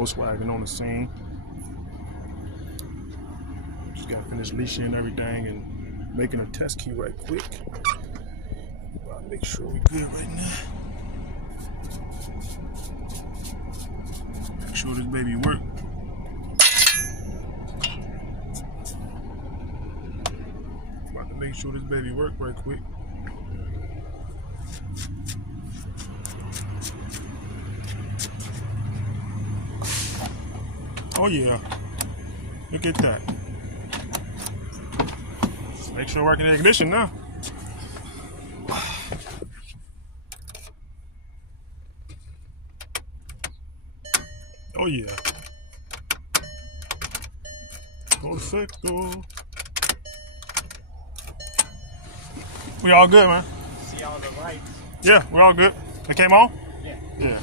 Volkswagen on the scene. Just gotta finish leashing and everything and making a test key right quick. Gotta make sure we're good right now. Make sure this baby work. About to make sure this baby work right quick. Oh yeah, look at that. Make sure working the ignition now. Oh yeah. Perfecto. We all good, man. See all the lights. Yeah, we all good. They came on? Yeah. Yeah.